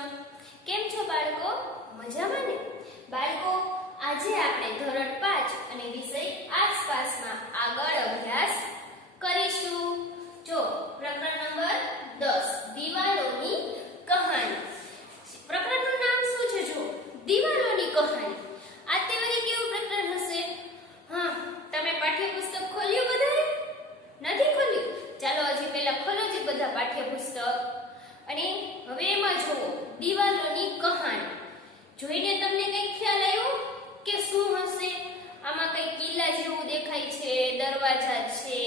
કૃષ્ણ. કેમ છો બાળકો? મજામાં ને? બાળકો, આજે આપણે ધોરણ 5 અને વિષય આસપાસમાં આગળ અભ્યાસ કરીશું. જો પ્રકરણ નંબર 10 દિવાલોની કહાની. પ્રકરણનું નામ શું છે? જો દિવાલોની કહાની. આ તે વળી કેવું પ્રકરણ હશે? હા, તમે પાઠ્યપુસ્તક ખોલ્યું બધાએ? નથી ખોલ્યું? ચાલો હજી પહેલા ખોલો જે બધા પાઠ્યપુસ્તક અને હવે એમાં જુઓ દિવાલોની કહાની. જોઈને તમને કઈ ખ્યાલ આવ્યો કે શું હશે? આમાં કઈ કિલ્લા જેવું દેખાય છે, દરવાજા છે,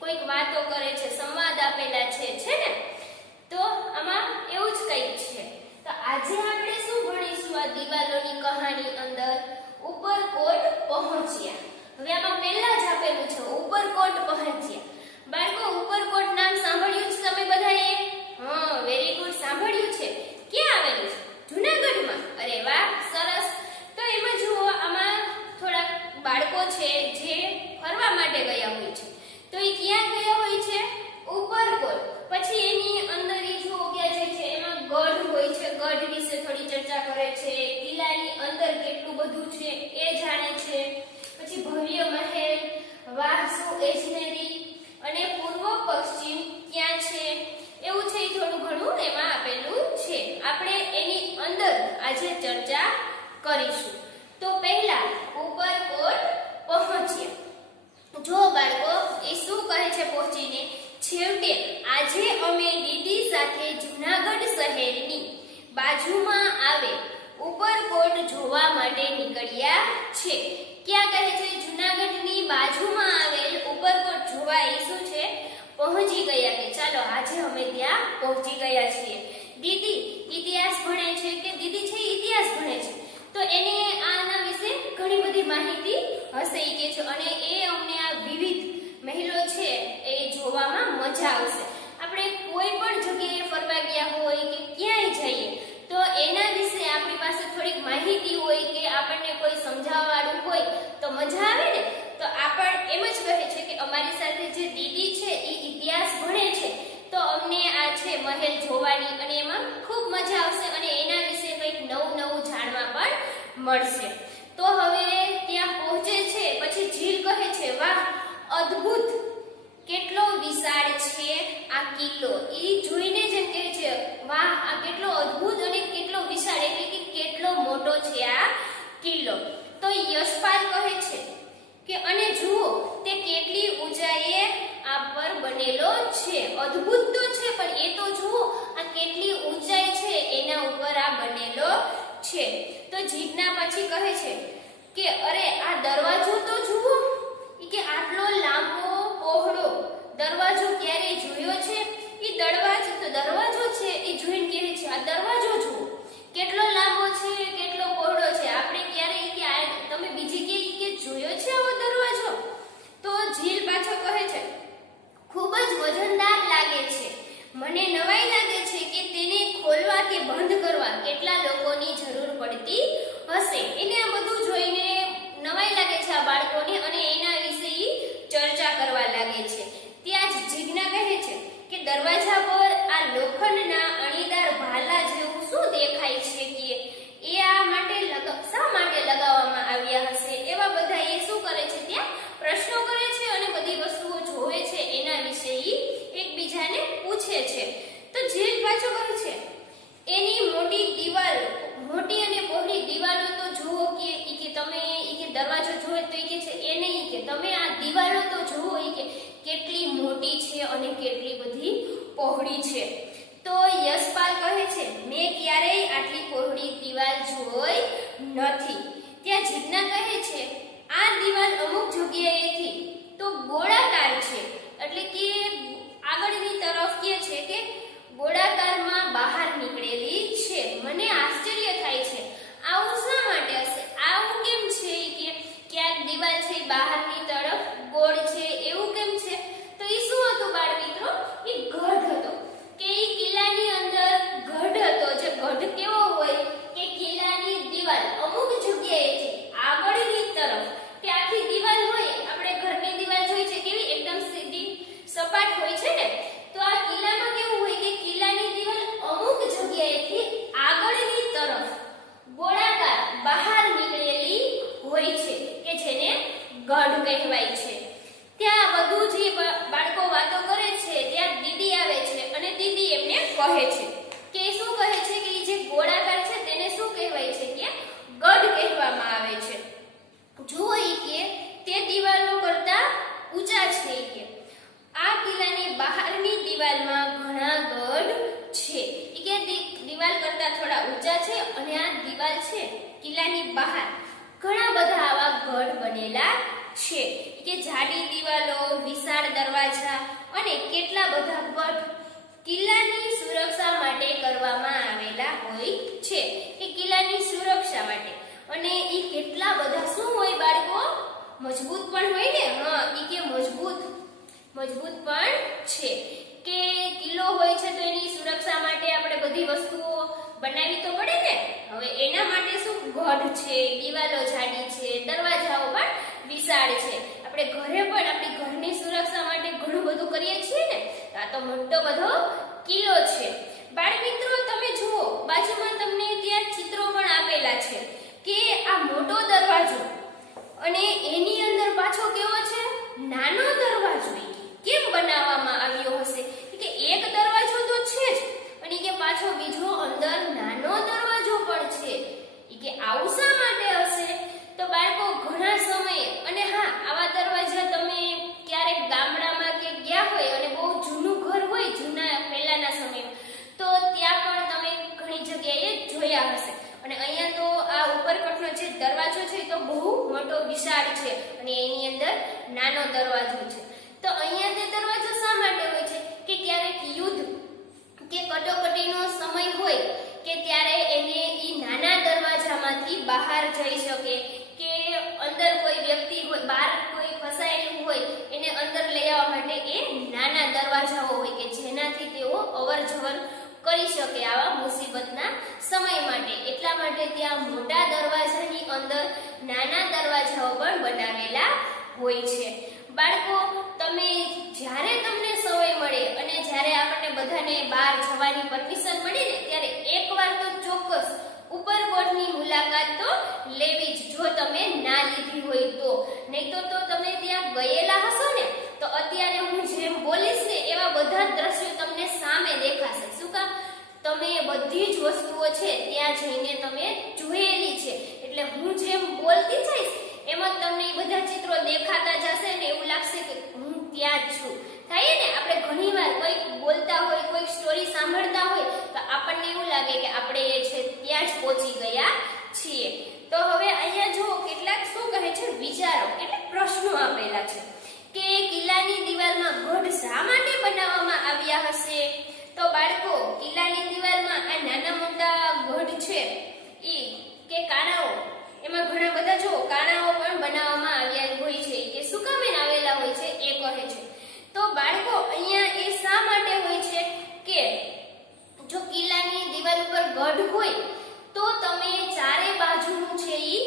કોઈક વાતો કરે છે, સંવાદ આપેલા છે ને? તો આમાં એવું જ કંઈક છે. તો આજે આપણે શું ભણીશું આ દિવાલોની કહાની અંદર? ઉપરકોટ પહોંચ્યા. હવે આમાં પહેલા જ આપેલું છે ઉપરકોટ પહોંચ્યા. બાળકો, ઉપરકોટ નામ સાંભળ્યું છે તમે બધાએ? હા, વેરી ગુડ, સાંભળ્યું છે. ક્યાં આવેલું છે? જૂનાગઢમાં. અરે વાહ, સરસ. તો એમાં જુઓ, આમાં થોડાક બાળકો છે જે ફરવા માટે ગયા હોય છે. તો એ ક્યાં ગયા હોય છે? ઉપરકોટ. પછી એની અંદર એ જુઓ ક્યાં જાય છે? એમાં ગઢ હોય છે. ગઢ વિશે થોડી ચર્ચા કરે છે. કિલ્લાની અંદર કેટલું બધું છે એ જાણે છે. પછી ભવ્ય મહેલ, વાસ્તુ ઇજનેરી અને પૂર્વ પશ્ચિમ ક્યાં છે એવું છે. થોડું ઘણું એમાં આપેલું છે. આપણે એની અંદર આજે ચર્ચા કરીશું. તો પહેલા ઉપરકોટ પહોંચ્યા. જો બાળકો, એ શું કહે છે પહોંચીને? છેવટે આજે અમે દીદી સાથે જૂનાગઢ શહેરની બાજુમાં આવે ઉપરકોટ જોવા માટે નીકળ્યા છે. ક્યાં કહે છે? જૂનાગઢની બાજુમાં આવેલ ઉપરકોટ જોવા એ શું છે? પહોંચી ગયા કે ચાલો આજે અમે ત્યાં પહોંચી ગયા છીએ. દીદી ઇતિહાસ ભણે છે કે દીદી છે ઇતિહાસ ભણે છે, તો એને આના વિશે ઘણી બધી માહિતી હશે કે છે અને એ અમને આ વિવિધ મહેલો છે એ જોવામાં મજા આવશે. આપણે કોઈ પણ જગ્યાએ ફરવા ગયા હોય કે ક્યાંય જઈએ તો એના વિશે આપણી પાસે થોડીક માહિતી હોય કે આપણને કોઈ સમજાવવાવાળું હોય તો મજા આવે ને. તો આપણ એમ જ કહે છે કે અમારી સાથે જે દીદી છે એ ઇતિહાસ ભણે છે, તો અમને આ છે મહેલ જોવાની અને એમાં ખૂબ મજા આવશે અને એના વિશે કંઈક નવું નવું જાણવા પણ મળશે. તો હવે ત્યાં પહોંચે છે પછી જીલ કહે છે, વાહ અદ્ભુત, કેટલો વિશાળ છે આ કિલ્લો. એ જોઈને જ એમ કહે છે, વાહ આ કેટલો અદ્ભુત અને કેટલો વિશાળ, એટલે કે કેટલો મોટો છે આ કિલ્લો. તો યશપાલ કહે છે કે અને જુઓ તે કેટલી ઊંચાઈએ આ પર બનેલો છે. અદ્ભુત તો છે પણ એ તો જુઓ આ કેટલી ઊંચાઈ છે એના ઉપર આ બનેલો છે. તો જીજ્ઞા પછી કહે છે કે અરે આ દરવાજો તો જુઓ, કે આટલો લાંબો પહોળો દરવાજો ક્યારે જોયો છે? એ દરવાજો છે એ જોઈને કહે છે આ દરવાજો જુઓ કેટલો લાંબો છે, કેટલો પહોળો છે. આપણે ક્યારે કે તમે બીજી કે જોયો છે આવો દરવાજો? તો જીલ પાછો કહે છે ખૂબ જ વજનદાર લાગે છે. મને નવાઈ લાગે છે કે તેને ખોલવા કે બંધ કરવા કેટલા લોકોની જરૂર પડતી હશે. એને આ બધું જોઈને નવાઈ લાગે છે આ બાળકોને અને એના વિશે ચર્ચા કરવા લાગે છે. ત્યાં જ જીજ્ઞા કહે છે કે દરવાજા પર આ લોખંડના અણીદાર ભાલા જેવું શું દેખાય છે કે એ આ માટે શા માટે લગાવવામાં આવ્યા હશે? એવા બધા એ શું કરે છે? ત્યાં પ્રશ્નો કરે છે અને બધી વસ્તુઓ જોવે છે. એના વિશે એકબીજાને પૂછે છે. તો જીલ પાછો કહે છે એની મોટી અને પહોળી દિવાલો તો જુઓ કે તમે દરવાજો જોવે તો કે છે એ નહીં કે તમે આ દિવાલો તો જુઓ કે કેટલી મોટી છે અને કેટલી બધી પહોળી છે. તો યશપાલ કહે છે મેં ક્યારેય આટલી પહોળી દિવાલ જોઈ નથી. ત્યાં જીજ્ઞા કહે છે આ દિવાલ અમુક જગ્યાએથી તો ગોળાકાર છે, એટલે કે આગળની તરફ કે છે કે ગોળાકારમાં બહાર નીકળેલી છે. મને આશ્ચર્ય થાય છે આવું શા માટે હશે? આવું કેમ છે કે ક્યાંક દિવાલ છે બહારની તરફ ગોળ છે, એવું કેમ છે? તો એ શું હતું બાળ મિત્રો? એ ગઢ હતો કે એ કિલ્લાની અંદર ગઢ હતો. જે ગઢ કેવો હોય કે કિલ્લાની દિવાલ અમુક જગ્યાએથી આગળની તરફ કે આખી દિવાલ હોય, આપણે ઘરની દિવાલ જોઈ છે કેવી એકદમ સીધી સપાટ હોય છે ને, તો આ કિલ્લામાં કેવું હોય કે કિલ્લાની દિવાલ અમુક જગ્યાએ થોડા ઊંચા છે અને આ દિવાલ છે કિલ્લાની બહાર ઘણા બધા આવા ગઢ બનેલા છે કે જાડી દિવાલો, વિશાળ દરવાજા અને કેટલા બધા ગઢ કિલ્લાની સુરક્ષા માટે કરવામાં આવેલા હોય છે કે કિલ્લાની સુરક્ષા માટે. અને ઈ કેટલા બધા શું હોય બાળકો? મજબૂત પણ હોય ને. હા, ઈ કે મજબૂત પણ છે કે કિલ્લો હોય છે તો એની સુરક્ષા માટે આપણે બધી વસ્તુઓ બનાવી તો પડે ને. હવે એના માટે શું ગઢ છે, દિવાલો જાડી છે, દરવાજાઓ પણ વિશાળ છે. આપણે ઘરે પણ આપણી ઘરની સુરક્ષા માટે ઘણું બધું કરીએ છીએ ને. આ તો મોટો બધો કિલ્લો છે. બાળ મિત્રો તમે જુઓ, બાજુમાં તમને ત્યાં ચિત્રો પણ આપેલા છે કે આ મોટો દરવાજો અને એની અંદર પાછો કેવો છે નાનો દરવાજો. કેમ બનાવવામાં આવ્યો હશે? કે એક દરવાજો તો છે જ અને કે પાછો બીજો અંદર નાનો દરવાજો પણ છે. કે આવું શા માટે હશે? તો બાળકો ઘણા સમયે, અને હા, આવા દરવાજા તમે ક્યારેક ગામડામાં કે ગયા હોય અને બહુ જૂનું ઘર હોય જૂના પહેલાના સમયમાં, તો ત્યાં પણ તમે ઘણી જગ્યાએ જોયા હશે. અને અહીંયા તો આ ઉપરકોટનો જે દરવાજો છે તો બહુ મોટો વિશાળ છે અને એની અંદર નાનો દરવાજો છે. તો અહીંયા તે દરવાજો શા માટે હોય છે? કે ક્યારેક યુદ્ધ કે કટોકટીનો સમય હોય કે ત્યારે એને ઈ નાના દરવાજામાંથી બહાર જઈ શકે, કે અંદર કોઈ વ્યક્તિ હોય, બહાર કોઈ ફસાયેલું હોય, એને અંદર લઈ આવવા માટે એ નાના દરવાજાઓ હોય કે જેનાથી તેઓ અવર જવર કરી શકે આવા મુસીબતના સમય માટે. એટલા માટે ત્યાં મોટા દરવાજાની અંદર નાના દરવાજાઓ પણ બનાવેલા હોય છે. બાળકો તમે જ્યારે તમને સમય મળે અને જ્યારે આપણને બધાને બહાર જવાની પરમિશન મળે ને ત્યારે એકવાર તો ચોક્કસ ઉપરકોટની મુલાકાત તો લેવી જ, જો તમે ના લીધી હોય તો. નહીં તો તમે ત્યાં ગયેલા હશો ને તો અત્યારે હું જેમ બોલીશ ને એવા બધા દ્રશ્યો તમને સામે દેખાશે. શું કામ? તમે બધી જ વસ્તુઓ છે ત્યાં જઈને તમે જોયેલી છે. એટલે હું જેમ બોલતી જઈશ એમ જ તમને એ બધા ચિત્રો દેખાતા જશે ને એવું લાગશે કે હું ત્યાં જ છું. થાય ને, આપણે ઘણીવાર કોઈક બોલતા હોય, કોઈક સ્ટોરી સાંભળતા હોય તો આપણને એવું લાગે કે આપણે એ છે ત્યાં જ પહોંચી ગયા છીએ. તો હવે અહીંયા જુઓ કેટલાક શું કહે છે વિચારો, કેટલાક પ્રશ્નો આપેલા છે કે કિલ્લાની દિવાલમાં ગઢ શા માટે બનાવવામાં આવ્યા હશે? તો બાળકો કિલ્લાની દિવાલમાં આ નાના મોટા ગઢ છે ઈ કે કાણાઓ, એમાં ઘણા બધા જો કાણાઓ પણ બનાવવામાં આવ્યા હોય છે કે શું કામ આવેલા હોય છે એ કહે છે. તો બાળકો અહીંયા એ શા માટે હોય છે કે જો કિલ્લાની દિવાલ ઉપર ગઢ હોય તો તમે ચારે બાજુનું છે ઈ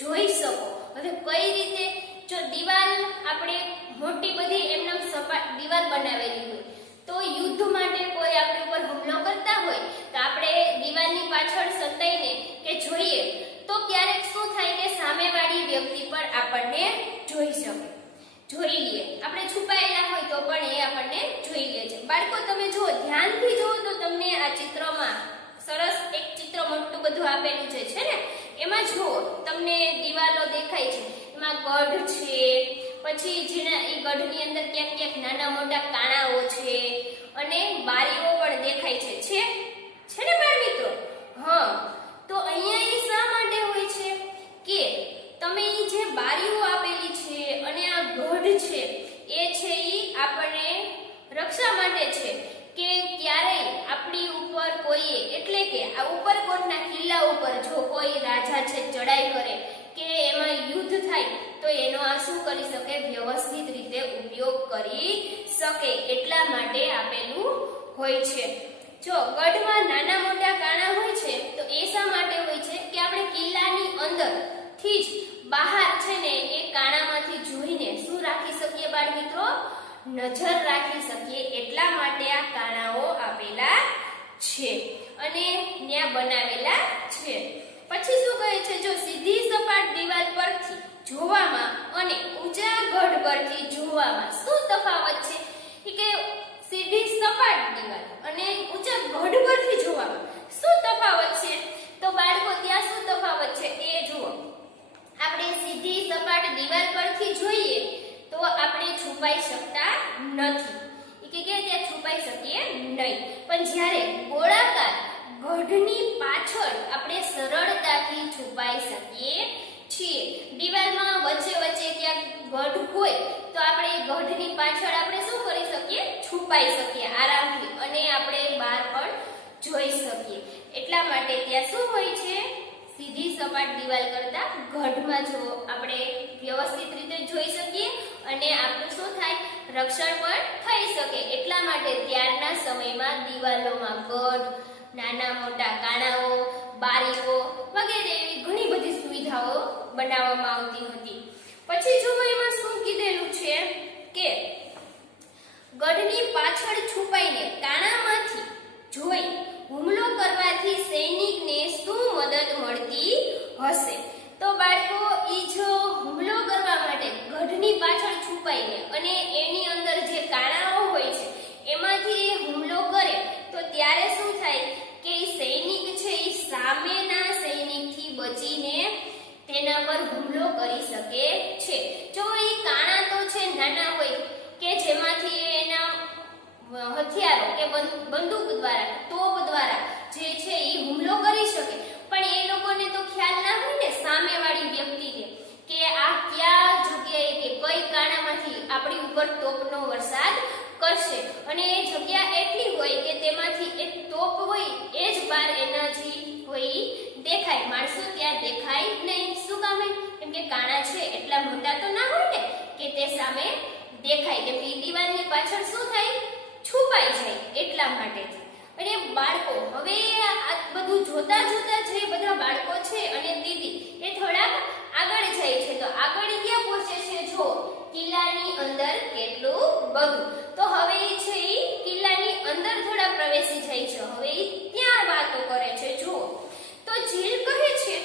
જોઈ શકો. હવે કઈ રીતે? જો દિવાલ આપણે મોટી બધી એમનામ સપાટ દિવાલ બનાવેલી હોય તો યુદ્ધ માટે કોઈ આપણી ઉપર હુમલો કરતા હોય તો આપણે દિવાલની પાછળ સંતાઈને કે જોઈએ તો ક્યારેક શું થાય કે સામેવાળી વ્યક્તિ પણ આપણને જોઈ શકે, જોઈ લે. આપણે છુપાયેલા હોય તો પણ એ આપણને જોઈ લે છે. બાળકો તમે જુઓ, ધ્યાનથી જુઓ તો તમને આ ચિત્રમાં સરસ એક ચિત્ર મોટું બધું આપેલું છે ને, એમાં જુઓ તમને દિવાલો દેખાય છે, એમાં ગઢ છે, પછી જેના એ ગઢની અંદર ક્યાંક ક્યાંક નાના મોટા કાણાઓ છે અને બારીઓ પણ દેખાય છે ને બાળ મિત્રો? હા, તો અહીંયા એ શા માટે હોય છે કે તમે એ જે બારીઓ આપેલી છે અને આ ગઢ છે એ છે ઈ આપણને રક્ષા માટે છે કે ક્યારેય આપણી ઉપર કોઈએ, એટલે કે આ ઉપરકોટના કિલ્લા ઉપર જો કોઈ રાજા છે ચડાઈ કરે કે એમાં યુદ્ધ થાય તો એનો આ શું કરી શકે? વ્યવસ્થિત રીતે ઉપયોગ કરી શકે. એટલા માટે આપેલું હોય છે. જો ગઢમાં નાના મોટા કાણા હોય છે તો એ શા માટે હોય છે કે આપણે કિલ્લાની અંદર થી જ બહાર છે ને એ કાણામાંથી જોઈને શું રાખી શકીએ બાળ મિત્રો? નજર રાખી શકીએ. એટલા માટે આ કાણાઓ આપેલા છે અને ત્યાં બનાવેલા છે. પછી શું કહે છે? જો સીધી સપાટ દિવાલ પરથી જોવામાં અને ઊંચા ગઢ પરથી જોવામાં શું તફાવત છે? કે સીધી સપાટ દિવાલ અને ઊંચા ગઢ પરથી જોવામાં શું તફાવત છે? તો બાળકો ત્યાં શું તફાવત છે એ જુઓ. આપણે સીધી સપાટ દિવાલ પરથી જોઈએ તો આપણે છુપાઈ શકતા નથી કે ત્યાં છુપાઈ શકીએ નહીં. પણ જ્યારે ગોળાકાર ગઢની પાછળ સરળતાથી છુપાઈ શકીએ છીએ. દિવાલમાં વચ્ચે વચ્ચે ક્યાંક ગઢ હોય તો આપણે ગઢની પાછળ આપણે શું કરી શકીએ? છુપાઈ શકીએ આરામથી અને આપણે બહાર પણ જોઈ શકીએ. એટલા માટે ત્યાં શું હોય છે? સીધી સપાટ દિવાલ કરતા ગઢમાં જો આપણે વ્યવસ્થિત રીતે જોઈ શકીએ અને આપણું શું થાય? રક્ષણ પણ થઈ શકે. એટલા માટે ત્યારના સમયમાં દિવાલોમાં ગઢ, નાના મોટા કાણાઓ, બારીઓ વગેરે એવી ઘણી બધી સુવિધાઓ બનાવવામાં આવતી હતી. પછી જો એમાં શું કીધેલું છે કે ગઢની પાછળ છુપાઈને કાણામાંથી જોઈ હુમલો કરવાથી સૈનિકને શું મદદ મળતી હશે? તો બાળકો ઈ જો હુમલો કરવા માટે ગઢની પાછળ છુપાઈને અને એની અંદર જે કાણાઓ હોય છે એમાંથી હુમલો કરે તો ત્યારે શું થાય કે સૈનિક છે એ સામેના સૈનિકથી બચીને તેના પર હુમલો કરી શકે છે. જો એ કાણા તો છે નાના હોય કે જેમાંથી એના હથિયારો કે બંદૂક દ્વારા, તોપ દ્વારા જે છે એ હુમલો કરી શકે, પણ એ લોકોને તો ખ્યાલ ના હોય ને સામેવાળી વ્યક્તિને કે આ કયા જગ્યાએ કે કઈ કાણામાંથી આપણી ઉપર તોપનો વરસાદ કરશે અને એ જગ્યા એટલી હોય કે તેમાંથી એક તોપ હોય એ જ બાર એનાથી હોય દેખાય. માણસો ત્યાં દેખાય નહીં. શું કામ? કેમ કે કાણા છે એટલા મોટા તો ના હોય ને કે તે સામે દેખાય, કેમ કે દિવાલની પાછળ શું થાય? છુપાઈ જાય. એટલા માટે. અને બાળકો હવે આ બધું જોતા જોતા જે બધા બાળકો છે અને દીદી એ થોડાક આગળ જાય છે. તો આગળ ક્યાં પહોંચે છે? જો કિલ્લાની અંદર કેટલું બધું. તો હવે છે એ કિલ્લાની અંદર થોડા પ્રવેશી જાય છે. હવે ત્યાં વાતો કરે છે. જુઓ તો જીલ કહે છે,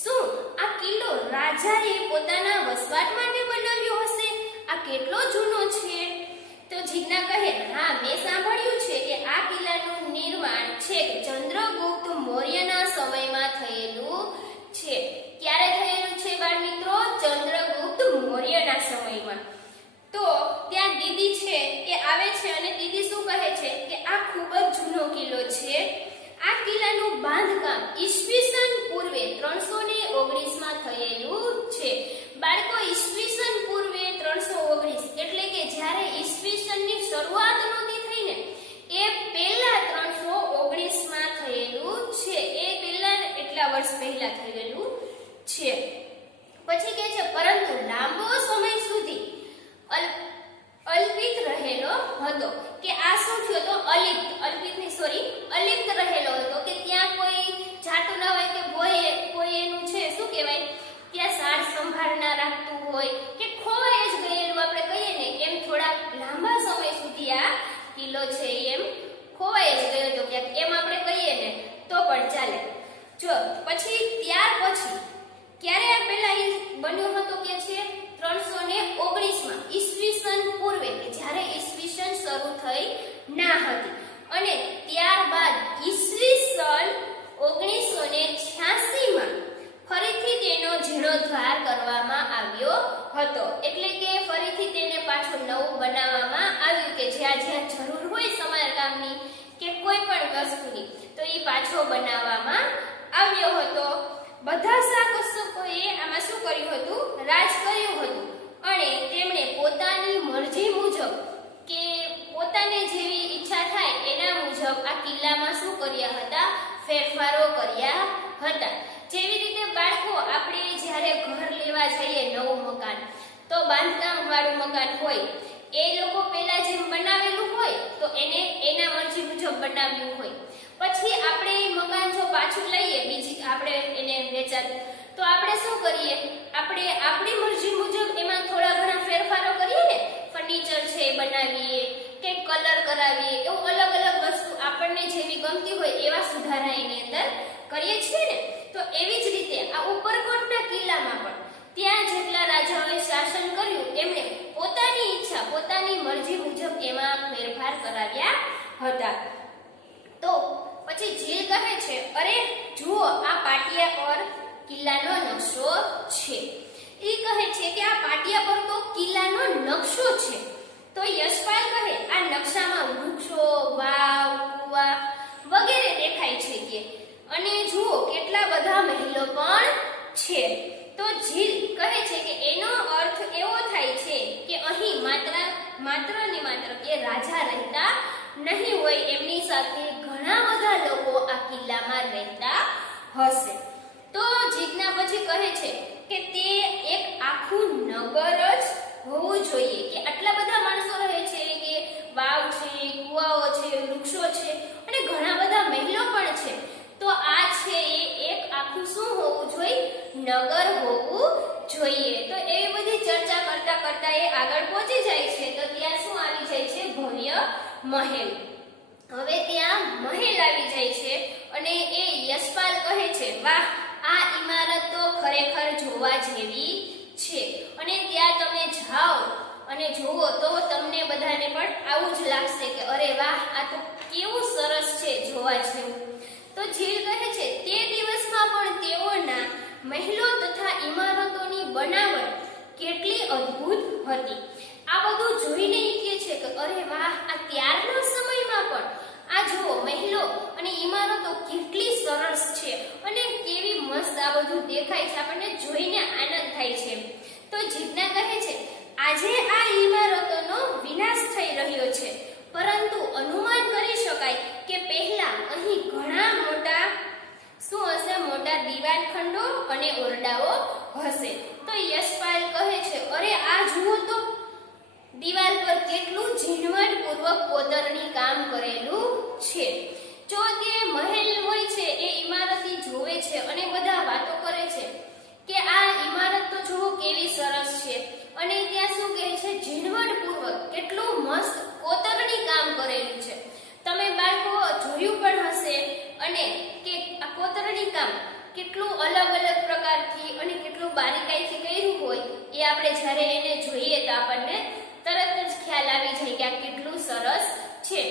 શું આ કિલ્લો રાજાએ પોતાના વસવાટ માટે બનાવ્યો હશે? આ કેટલો જૂનો છે? તો જીજ્ઞા કહે, હા, મેં સાંભળ્યું છે કે આ કિલ્લાનું નિર્માણ છે ચંદ્રગુપ્ત મૌર્યના સમયમાં થયેલું છે. ક્યારે થયેલું છે બાળ મિત્રો? ચંદ્રગુપ્ત મૌર્યના સમયમાં. તો ત્યાં દીદી છે એ આવે છે અને દીદી શું કહે છે કે આ ખૂબ જ જૂનો કિલ્લો છે. આ કિલ્લાનું બાંધકામ ઈસવીસન પૂર્વે 319 માં થયેલું છે. બાળકો ઈસવીસન પૂર્વે 319 એટલે કે જ્યારે ઈસવીસનની શરૂઆત નહોતી થઈ ને એ પહેલા 319 માં થયેલું છે. એ પહેલા એટલા વર્ષ પહેલા થયેલું છે. પછી કહે છે પરંતુ લાંબો સમય સુધી અલ્પિત રહેલો હતો. કે આ શું થયો તો અલિપ્ત રહેલો હતો કે ત્યાં કોઈ જાતું ના હોય કે કોઈ એનું છે શું કહેવાય ત્યાં સાર સંભાળ ના રાખતું હોય કે ખોવાઈ જ ગયેલું આપણે કહીએ ને એમ થોડા લાંબા સમય સુધી આ કિલ્લો છે એમ ખોવાઈ જ ગયો હતો ક્યાંક એમ આપણે કહીએ ને તો પણ ચાલે. જો પછી ત્યાર પછી ક્યારે આ પહેલા બન્યો હતો કે છે 319 માં ઈસવીસન પૂર્વે કે જ્યારે ઈસવીસન શરૂ થઈ ના હતી અને ત્યારબાદ ઈસવીસન 1986 માં ફરીથી તેનો જીર્ણોદ્ધાર કરવામાં આવ્યો હતો. એટલે કે ફરીથી તેને પાછું નવું બનાવવામાં આવ્યું કે જ્યાં જ્યાં જરૂર હોય સમારકામની કે કોઈ પણ વસ્તુની તો એ પાછો બનાવવામાં આવ્યો હતો. બધા શાસકોએ આમાં શું કર્યું હતું? રાજ કર્યું હતું અને તેમણે પોતાની મરજી મુજબ કે પોતાને જેવી ઈચ્છા થાય એના મુજબ આ કિલ્લામાં શું કર્યા હતા? ફેરફારો કર્યા હતા. જેવી રીતે બાળકો આપણે જ્યારે ઘર લેવા જઈએ નવું મકાન તો બાંધકામ વાળું મકાન હોય એ લોકો પહેલા જેમ બનાવેલું હોય તો એને એના મરજી મુજબ બનાવ્યું હોય. પછી આપણે મકાન જો પાછું લઈએ બીજી આપણે એને વેચાતું તો આપણે શું કરીએ? આપણે આપણી મરજી મુજબ એમાં થોડા ઘણા ફેરફારો કરીએ ને. ફર્નિચર છે બનાવીએ કે કલર કરાવીએ એવું અલગ અલગ વસ્તુ આપણને જેવી ગમતી હોય એવા સુધારા એની અંદર કરીએ છીએ ને. તો એવી જ રીતે આ ઉપરકોટના કિલ્લામાં પણ ત્યાં જેટલા રાજાઓએ શાસન કર્યું એમણે પોતાની ઈચ્છા પોતાની મરજી મુજબ એમાં ફેરફાર કરાવ્યા હતા. તો પછી જીલ કહે છે, અરે જુઓ આ પાટિયા પર કિલ્લાનો નકશો છે. એ કહે છે કે આ પાટિયા પર તો કિલ્લાનો નકશો છે. તો યશપાલ કહે આ નકશામાં વૃક્ષો, વાવ, કુવા વગેરે દેખાય છે કે અને જુઓ કેટલા કેટલા બધા મહેલો પણ છે. તો જીલ કહે છે કે એનો અર્થ એવો થાય છે કે અહીં માત્ર ને માત્ર કે રાજા રહેતા નહીં હોય, એમની સાથે ઘણા બધા લોકો આ કિલ્લામાં રહેતા હશે. તો જીજ્ઞા પછી કહે છે કે તે એક આખું નગર જ હોવું જોઈએ, કે આટલા બધા માણસો રહે છે, કે વાવ છે, કુવાઓ છે, વૃક્ષો છે અને ઘણા બધા મહેલો પણ છે. તો આ છે એ એક આખું શું હોવું જોઈએ? નગર હોવું જોઈએ. તો એવી બધી ચર્ચા કરતા કરતા એ આગળ પહોંચી જાય છે. તો ત્યાં શું આવી જાય છે? ભવ્ય મહેલ. હવે ત્યાં મહેલ આવી જાય છે અને એ યશપાલ કહે છે, વાહ, આ ઇમારત તો ખરેખર જોવા જેવી છે. અને ત્યાં તમે જાઓ અને જુઓ તો તમને બધાને પણ આવું જ લાગશે કે અરે વાહ, આ તો કેવું સરસ છે, જોવા જેવું. તો જીલ કહે છે તે દિવસમાં પણ તેઓના મહેલો તથા ઇમારતોની બનાવટ કેટલી અદ્ભુત હતી. આ બધું જોઈને કહે છે કે અરે વાહ, આ ત્યારના સમયમાં પણ આ જુઓ મહેલો અને ઇમારતો કેટલી સરસ છે અને કેવી મસ્ત આ બધું દેખાય છે, આપણને જોઈને આનંદ થાય છે. તો જીજ્ઞા કહે છે આજે આ ઇમારતોનો વિનાશ થઈ રહ્યો છે, પરંતુ અનુમાન કરી શકાય કે પહેલા અહીં ઘણા મોટા શું હશે? મોટા દીવાનખંડો અને ઓરડાઓ હશે. તો યશપાલ કહે છે અરે આ જુઓ તો દીવાલ પર કેટલું ઝીણવટપૂર્વક કોતરણી કામ કરેલું છે. જો તે મહેલ હોય છે એ ઇમારતી જોવે છે અને બધા વાતો કરે છે કે આ ઇમારત તો જુઓ કેવી સરસ છે, અને ત્યાં શું કહે છે? ઝીણવટપૂર્વક કેટલું મસ્ત કોતરણી કામ કરેલું છે. તમે બાળકો જોયું પણ હશે અને કે આ કોતરણી કામ કેટલું અલગ અલગ પ્રકારથી અને કેટલું બારીકાઈથી કર્યું હોય એ આપણે જ્યારે એને જોઈએ તો આપણને તરત જ ખ્યાલ આવી જાય કે આ કેટલું સરસ છે.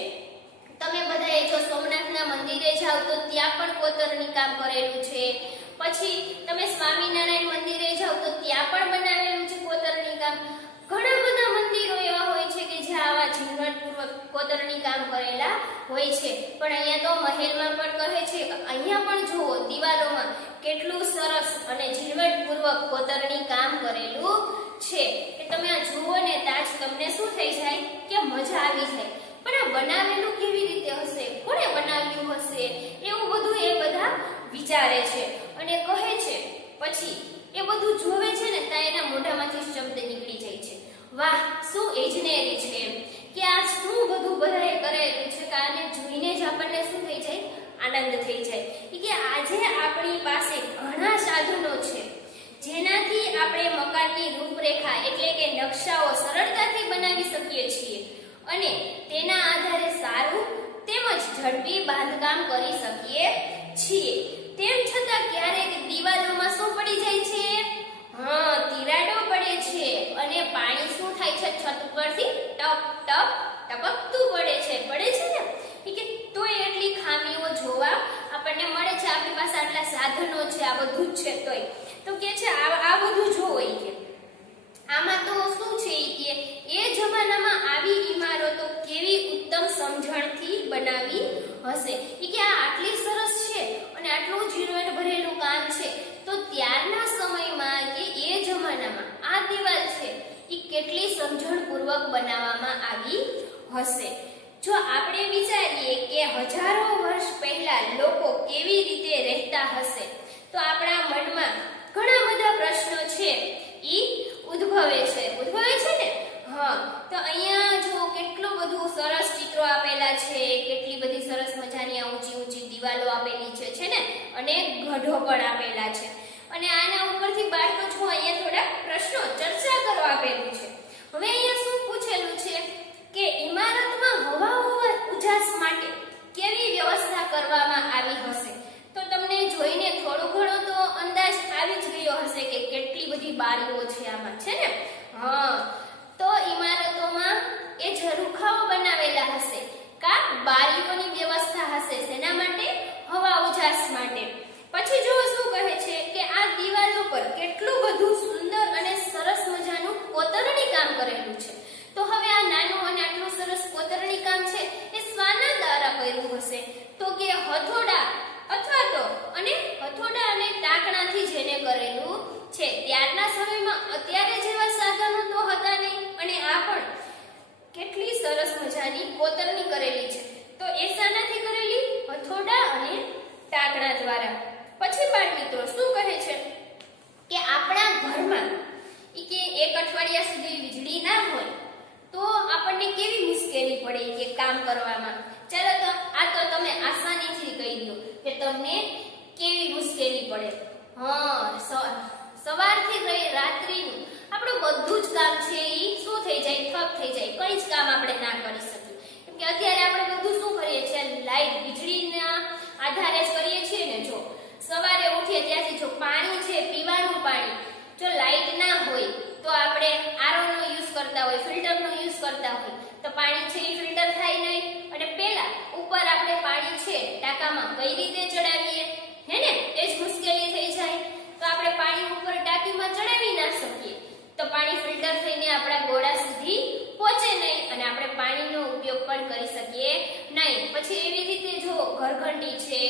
તમે બધાએ જો સોમનાથના મંદિરે જાઓ તો ત્યાં પણ કોતરણી કામ કરેલું છે. પછી તમે સ્વામિનારાયણ મંદિરે જાઓ તો ત્યાં પણ બનાવેલું છે કોતરણી કામ. ઘણા બધા મંદિરો એવા હોય છે કે જ્યાં આવા ઝીણવટપૂર્વક કોતરણી કામ કરેલા હોય છે. પણ અહીંયા તો મહેલમાં પણ કહે છે અહીંયા પણ જુઓ દિવાલોમાં કેટલું સરસ અને ઝીણવટપૂર્વક કોતરણી કામ કરેલું છે કે તમે આ જુઓ ને તાજ તમને શું થઈ જાય કે મજા આવી જાય. પણ આ બનાવેલું કેવી રીતે હશે? કોણે બનાવ્યું હશે? એવું બધું એ બધા વિચારે છે અને કહે છે. પછી એ બધું જોવે છે ને ત્યાં એના મોઢામાંથી શબ્દ નીકળી જાય છે, વાહ, શું ઇજનેરી છે, કે આ શું બધું બધાએ કરેલું છે કે આને જોઈને જ આપણને શું થઈ જાય? આનંદ થઈ જાય. કે આજે આપણી પાસે ઘણા સાધનો છે જેનાથી આપણે મકાનની રૂપરેખા એટલે કે નકશાઓ સરળતાથી બનાવી શકીએ છીએ અને તેના આધારે સારું તેમજ ઝડપી બાંધકામ કરી શકીએ છીએ. તેમ છતાં ક્યારેક દિવાલોમાં શું પડી જાય છે? તિરાડો પડે છે અને પાણી શું થાય છે? છત પરથી ટપ ટપ ટપકતું પડે છે ને કે તોય એટલી ખામીઓ જોવા આપણને મળે છે. આપણી પાસે આટલા સાધનો છે, આ બધું જ છે તોય તો કે છે આ બધું જોવો કે આમાં તો શું છે કે એ જમાનામાં આવી ઇમારતો કેવી ઉત્તમ સમજણથી બનાવી હશે. કે આ આટલી સરસ છે અને આટલું ઝીણવટ ભરેલું કામ છે, તો ત્યારના સમયમાં કે એ જમાનામાં આ દિવાલ છે એ કેટલી સમજણપૂર્વક બનાવવામાં આવી હશે. જો આપણે વિચારીએ કે હજારો વર્ષ પહેલા લોકો કેવી રીતે રહેતા હશે તો આપણા મનમાં ઘણા બધા પ્રશ્નો છે ઈ ઉદ્ભવે છે ને. તો અહીંયા જો કેટલું બધું સરસ ચિત્રો આપેલા છે, કેટલી બધી સરસ મજાની ઊંચી ઊંચી દિવાલો આપેલી છે ને, અને ગઢો પણ આપેલા છે. અને આના ઉપરથી બાળકો જો અહીંયા થોડા પ્રશ્નો ચર્ચા કરવા આપેલું છે. હવે અહીંયા શું પૂછેલું છે કે ઇમારતમાં હવા ઉજાસ માટે કેવી વ્યવસ્થા કરવામાં આવી હશે? તો તમને જોઈને થોડો ઘણો તો અંદાજ આવી જ ગયો હશે કે કેટલી બધી બારીઓ છે આમાં, છે ને. તો ઇમારતોમાં એ ઝરૂખાઓ બનાવેલા હશે કા બારીઓની વ્યવસ્થા હશે. શેના માટે? હવા ઉજાસ માટે. પછી જો શું કહે છે કે આ દિવાલો પર કેટલું બધું સુંદર અને સરસ મજાનું કોતરણી કામ કરેલું છે. તો હવે આ નાનું અને આટલું સરસ કોતરણી કામ છે એ શાના દ્વારા કર્યું હશે? તો કે હથોડા કોતરણી કરેલી છે. તો એ શાનાથી કરેલી? હથોડા અને ટાંકણા દ્વારા. પછી બાળ મિત્રો શું કહે છે કે આપણા ઘરમાં કે એક અઠવાડિયા સુધી વીજળી ના હોય તો આપણને કેવી મુશ્કેલી પડે કે કામ કરવામાં. ચાલો તો આ તો તમે આસાનીથી કહી દો કે તમને કેવી મુશ્કેલી પડે. સવારથી લઈ રાત્રિનું આપણું બધું જ કામ છે એ શું થઈ જાય? ઠપ થઈ જાય. કઈ જ કામ આપણે ના કરી શકીએ. કેમ કે અત્યારે આપણે બધું શું કરીએ છીએ? લાઈટ વીજળીના આધારે જ કરીએ છીએ ને. જો સવારે ઉઠીએ ત્યાંથી જો પાણી છે, પીવાનું પાણી, જો લાઈટ ના હોય તો આપણે આરઓનો યુઝ કરતા હોય, ફિલ્ટરનો યુઝ કરતા હોય તો પાણી છે એ ફિલ્ટર થાય નહીં. અને પહેલા ઉપર આપણે પાણી છે ટાંકામાં કઈ રીતે ચડાવીએ હે ને, એ જ મુશ્કેલી થઈ જાય. તો આપણે પાણી ઉપર ટાંકીમાં ચડાવી ના શકીએ તો પાણી ફિલ્ટર થઈને આપણા ગોળા સુધી પહોંચે નહીં અને આપણે પાણીનો ઉપયોગ પણ કરી શકીએ નહીં. પછી એવી રીતે જો ઘરઘંટી છે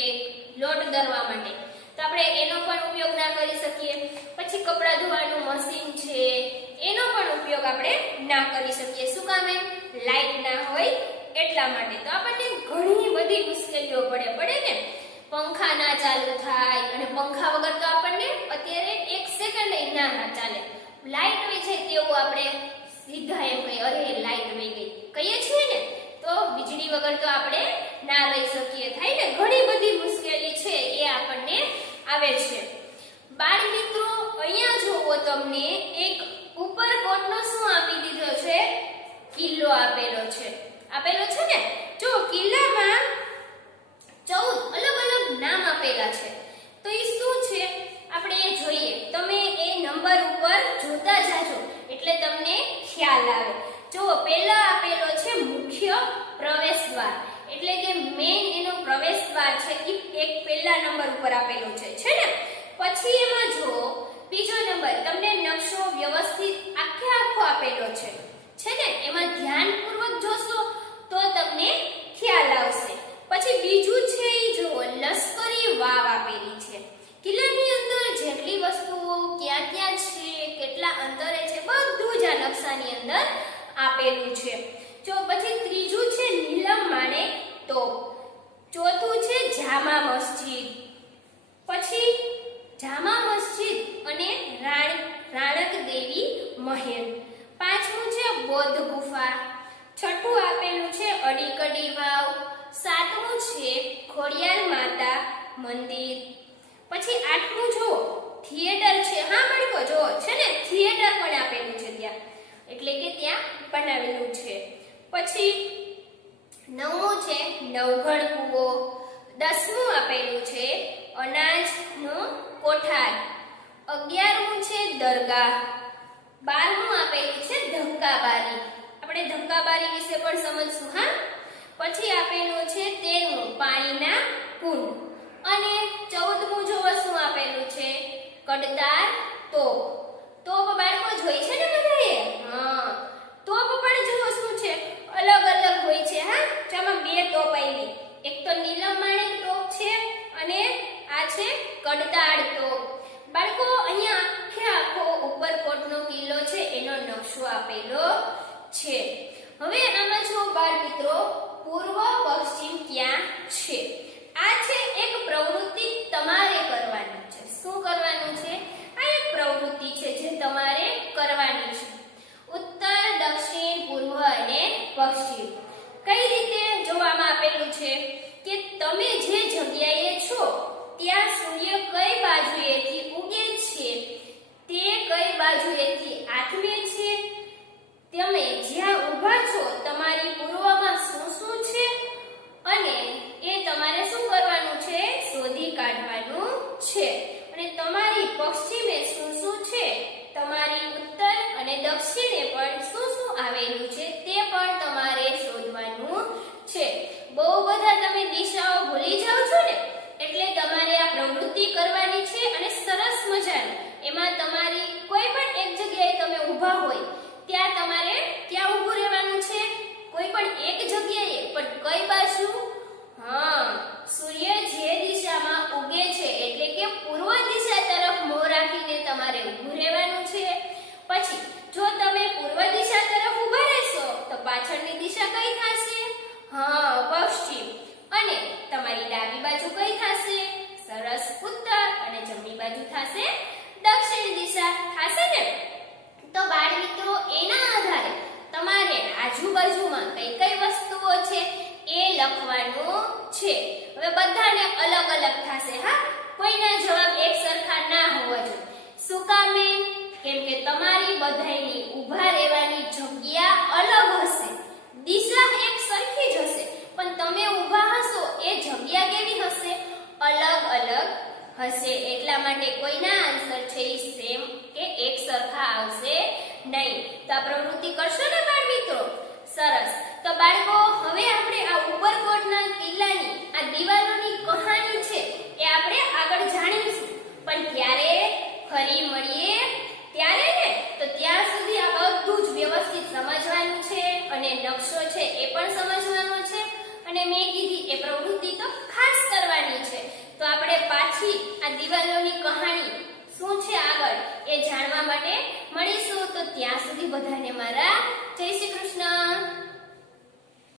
લોટ દરવા માટે તો આપણે એનો પણ ઉપયોગ ના કરી શકીએ. પછી કપડાં ધોવાનું મશીન છે એનો પણ ઉપયોગ આપણે ના કરી શકીએ. શું કામ? લાઈટ ના હોય એટલા માટે. તો આપણને ઘણી બધી મુશ્કેલીઓ પડે ને. પંખા ના ચાલુ થાય અને પંખા વગર તો આપણને અત્યારે એક સેકન્ડ ના ચાલે. લાઈટ હોય છે તેવું આપણે સીધા એમ કહીએ અરે લાઈટ વહી ગઈ કહીએ છીએ ને. તો વીજળી વગર તો આપણે ના રહી શકીએ. થાય ને ઘણી બધી મુશ્કેલી છે એ આપણને આવે છે. બાળ મિત્રો અહીંયા જોવો તમને એક ઉપરકોટનો શું આપી દીધો છે? કિલ્લો આપેલો છે ને. જો કિલ્લામાં 14 અલગ અલગ નામ આપેલા છે. તો એ શું છે આપણે એ જોઈએ. તમે એ નંબર ઉપર જોતા જાજો એટલે તમને ખ્યાલ આવે. જો પહેલા આપેલો છે મુખ્ય પ્રવેશ દ્વાર, એટલે કે મેઇન એનો પ્રવેશ દ્વાર છે એ એક પહેલા નંબર ઉપર આપેલો છે ને. પછી એમાં જો બીજો નંબર તમને નકશો વ્યવસ્થિત આખો આપેલો છે ને. એમાં ધ્યાનપૂર્વક જોશો તો તમને ખ્યાલ આવશે. પછી બીજું છે એ જો લશ્કરી વાવ આપેલી છે. કિલ્લાની અંદર જેટલી વસ્તુઓ ક્યાં ક્યાં છે, કેટલા અંતરે છે, બધું જ આ નકશાની અંદર આપેલું છે. જો પછી ત્રીજું છે નીલમ માણેક તોપ. ચોથું છે જામા મસ્જિદ. પછી જામા મસ્જિદ અને રાણક દેવી મહેલ. પાંચમું છે બૌદ્ધ ગુફા. છઠ્ઠું આપેલું છે અડીકડી વાવ. સાતમું છે ખોડિયાર માતા મંદિર. પછી આઠમું જો થિયેટર છે. હા બાળકો જો છે ને થિયેટર પણ આપેલું છે ત્યાં, એટલે કે ત્યાં બનાવેલું છે. પછી નવમું છે નવઘણ કૂવો. દસમું આપેલું છે અનાજનો કોઠાર. 11મું છે દરગાહ. 12મું આપેલું છે ધક્કાબારી. આપણે ધક્કાબારી વિશે પણ સમજશું. હા. પછી આપેલું છે 13મું પાણીના કુંડ. અને 14મું જોવો શું આપેલું છે કડતાર તોપ. તોપ બાળકો જોઈ છે ને બધાએ? હા. તોપ પણ જોવો શું છે અલગ અલગ હોય છે. હા. ચામાં 2 તોપ આવી. એક તો નીલમ માણેક તોપ છે અને આ છે કડતાર તોપ. બાળકો અહીંયા આખો ઉપરકોટનો કિલ્લો છે એનો નકશો આપેલો છે. હવે આમાં જો બાળ મિત્રો પૂર્વ પશ્ચિમ ક્યાં છે? આ છે એક પ્રવૃત્તિ તમારે કરવાની છે. શું કરવાનું છે? આ એક પ્રવૃત્તિ છે જે તમારે કરવાની છે. ઉત્તર, દક્ષિણ, પૂર્વ અને પશ્ચિમ કઈ રીતે જોવામાં આપેલું છે કે તમે જે જગ્યાએ છો ત્યાં સૂર્ય કઈ બાજુએથી ઉગે છે, તે કઈ બાજુએથી આથમે છે, તમે જ્યાં ઊભા છો તમારી પૂર્વમાં શું છે અને એ તમારે શું કરવાનું છે? શોધી કાઢવાનું છે. અને તમારી પશ્ચિમે શું છે, તમારી ઉત્તર અને દક્ષિણે પણ શું આવેલું છે તે પણ તમારે શોધવાનું છે. બહુ બધા તમે દિશાઓ ભૂલી જાવ છો ને, એટલે તમારે આ પ્રવૃત્તિ કરવાની છે. અને સરસ મજાની એમાં તમારી કોઈ પણ એક જગ્યાએ તમે ઊભા હોય ત્યાં તમારે ત્યાં ઊભું રહેવાનું છે. કોઈ પણ એક જગ્યાએ, પણ કઈ બાજુ? હા, સૂર્ય જે દિશામાં ઉગે છે એટલે કે પૂર્વ દિશા તરફ મોં રાખીને તમારે ઊભું રહેવાનું છે. પછી જો તમે પૂર્વ દિશા તરફ ઊભા રહેશો તો પાછળની દિશા કઈ થશે? બધાયની ઊભા રહેવાની જગ્યા અલગ હશે, દિશા એક સરખી જ હશે, પણ તમે ઊભા હશો એ જગ્યા કેવી હશે? અલગ અલગ હશે. એટલા માટે કોઈના આન્સર છે એ સેમ કે એક સરખા આવશે નહીં. તો આ પ્રવૃત્તિ કરશો ને બાળ મિત્રો? સરસ. તો બાળકો, હવે આપણે આ ઉપરકોટના કિલ્લાની આ દિવાલોની કહાની છે એ આપણે આગળ જાણીશું, પણ ત્યારે ફરી મળીએ ત્યારે ને. તો ત્યાં સુધી આ બધું જ વ્યવસ્થિત સમજવાનું છે અને નકશો છે એ પણ સમજવાનો છે, અને મેં કીધી એ પ્રવૃત્તિ તો ખાસ કરવાની છે. તો આપણે પાછી આ દિવાલોની કહાની શું છે આગળ એ જાણવા માટે મળીશું. તો ત્યાં સુધી બધાને મારા